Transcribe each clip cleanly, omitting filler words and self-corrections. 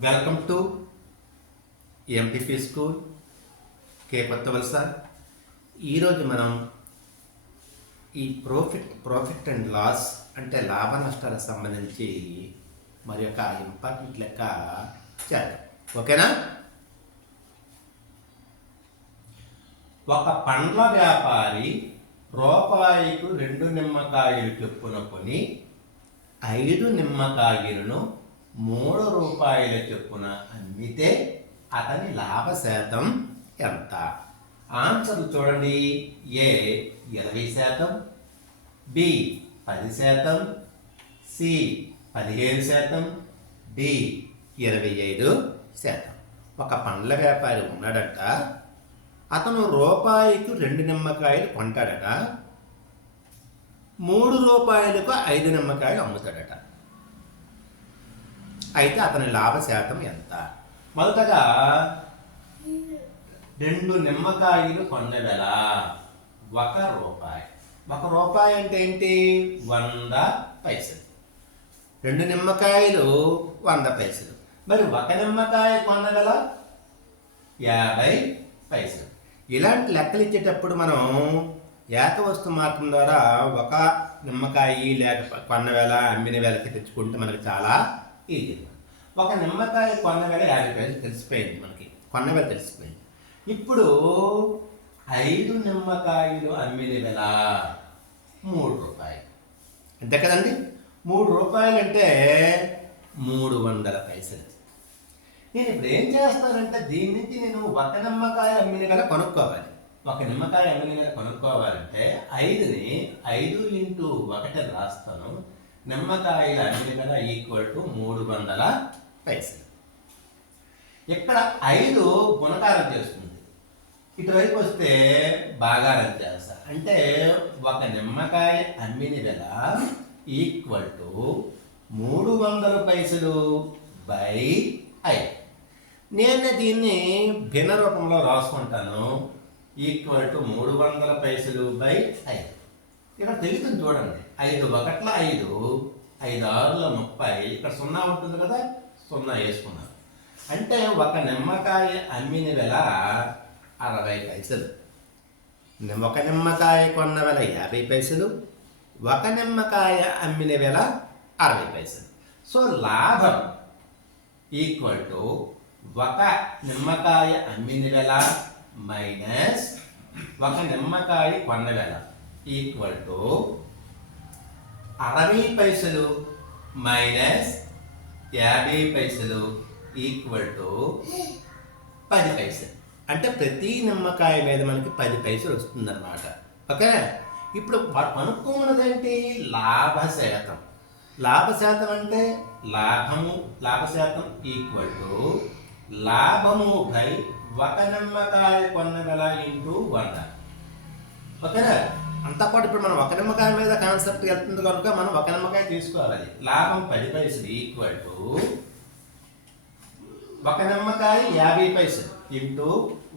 Welcome to MPP school కే కొత్తవలస. ఈరోజు మనం ఈ ప్రాఫిట్ అండ్ లాస్ అంటే లాభ నష్టాలకు సంబంధించి మరి యొక్క ఇంపార్టెంట్ లెక్క చేద్దాం. ఓకేనా? ఒక పండ్ల వ్యాపారి రూపాయికు 2 నిమ్మకాయలు చొప్పున కొని 5 నిమ్మకాయలను 3 రూపాయల చొప్పున అమ్మితే అతని లాభ శాతం ఎంత? ఆన్సర్ చూడండి. ఏ 20%, బి 10%, సి 15%, డి 25%. ఒక పండ్ల వ్యాపారి ఉన్నాడట. అతను రూపాయికి 2 నిమ్మకాయలు కొంటాడట, 3 రూపాయలకు 5 నిమ్మకాయలు అమ్ముతాడట. అయితే అతని లాభ శాతం ఎంత? మొదటగా 2 నిమ్మకాయలు కొన్న వెల 1 రూపాయి. 1 రూపాయి అంటే ఏంటి? 100 పైసలు. 2 నిమ్మకాయలు 100 పైసలు. మరి 1 నిమ్మకాయ కొన్న వెల 50 పైసలు. ఇలాంటి లెక్కలు ఇచ్చేటప్పుడు మనం ఏకవస్తు మార్గం ద్వారా 1 నిమ్మకాయ లేక కొన్న వేళ అమ్మిన వేళకి తెచ్చుకుంటే మనకి చాలా ఈజీ. 1 నిమ్మకాయ కొన్న వేళ 50 పైసలు తెలిసిపోయింది, మనకి కొన్న వేళ తెలిసిపోయింది. ఇప్పుడు 5 నిమ్మకాయలు అమ్మిన వేళ 3 రూపాయలు. అంతే కదండి? 3 రూపాయలు అంటే 300 పైసలు. నేను ఇప్పుడు ఏం చేస్తానంటే దీని నుంచి నేను 1 నిమ్మకాయ అమ్మిన వేళ కొనుక్కోవాలి. 1 నిమ్మకాయ అమ్మిన వేళ కొనుక్కోవాలంటే 5ని 5 ఇంటూ 1 రాస్తాను. నిమ్మకాయల అమ్మిన వేళ ఈక్వల్ టు 300 పైసలు. ఇక్కడ 5 గుణకారం చేస్తుంది, ఇటువైపు వస్తే భాగారం చేస్తా. అంటే 1 నిమ్మకాయ అమ్మిన వేళ ఈక్వల్ టు 300 పైసలు బై 5. నేను దీన్ని భిన్న రూపంలో రాసుకుంటాను. ఈక్వల్ టు 300 పైసలు బై 5. ఇక్కడ తెలుస్తుంది చూడండి. 5 1ల 5, 5 6ల 30. ఇక్కడ 0 ఉంటుంది కదా, 0 వేసుకున్నాను. అంటే 1 నిమ్మకాయ అమ్మిన వేళ 60 పైసలు. 1 నిమ్మకాయ కొన్న వేళ 50 పైసలు. 1 నిమ్మకాయ అమ్మిన వేళ 60 పైసలు. సో లాభం ఈక్వల్ టు 1 నిమ్మకాయ అమ్మిన వేళ మైనస్ 1 నిమ్మకాయ కొన్న వేళ ఈక్వల్ టు 60 పైసలు మైనస్ 50 పైసలు ఈక్వల్ టు 10 పైసలు. అంటే ప్రతి నిమ్మకాయ మీద మనకి 10 పైసలు వస్తుందన్నమాట. ఓకే? ఇప్పుడు కనుక్కోమన్నది ఏంటి? లాభ శాతం. లాభ శాతం అంటే లాభ శాతం ఈక్వల్ టు లాభము బై 1 నిమ్మకాయ కొన్న వేళ ఇంటూ 100. ఓకేనా? అంతపాటు ఇప్పుడు మనం 1 నిమ్మకాయ మీద కాన్సెప్ట్ వెళ్తుంది కనుక మనం 1 నిమ్మకాయ తీసుకోవాలి. లాభం 10 పైసలు ఈక్వల్ టు 1 నిమ్మకాయ 50 పైసలు ఇంటూ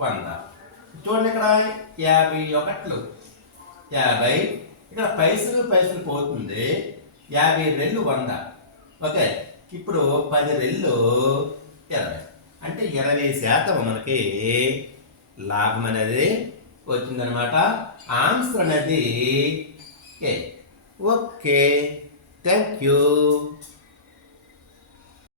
100. చూడండి, ఇక్కడ 51 50. ఇక్కడ పైసలు పోతుంది. 50 రెళ్ళు 100. ఓకే, ఇప్పుడు 10 రెళ్ళు 20. అంటే 20% మనకి లాభం అనేది వచ్చిందనమాట. ఆన్సర్ అనేది ఓకే. Thank you.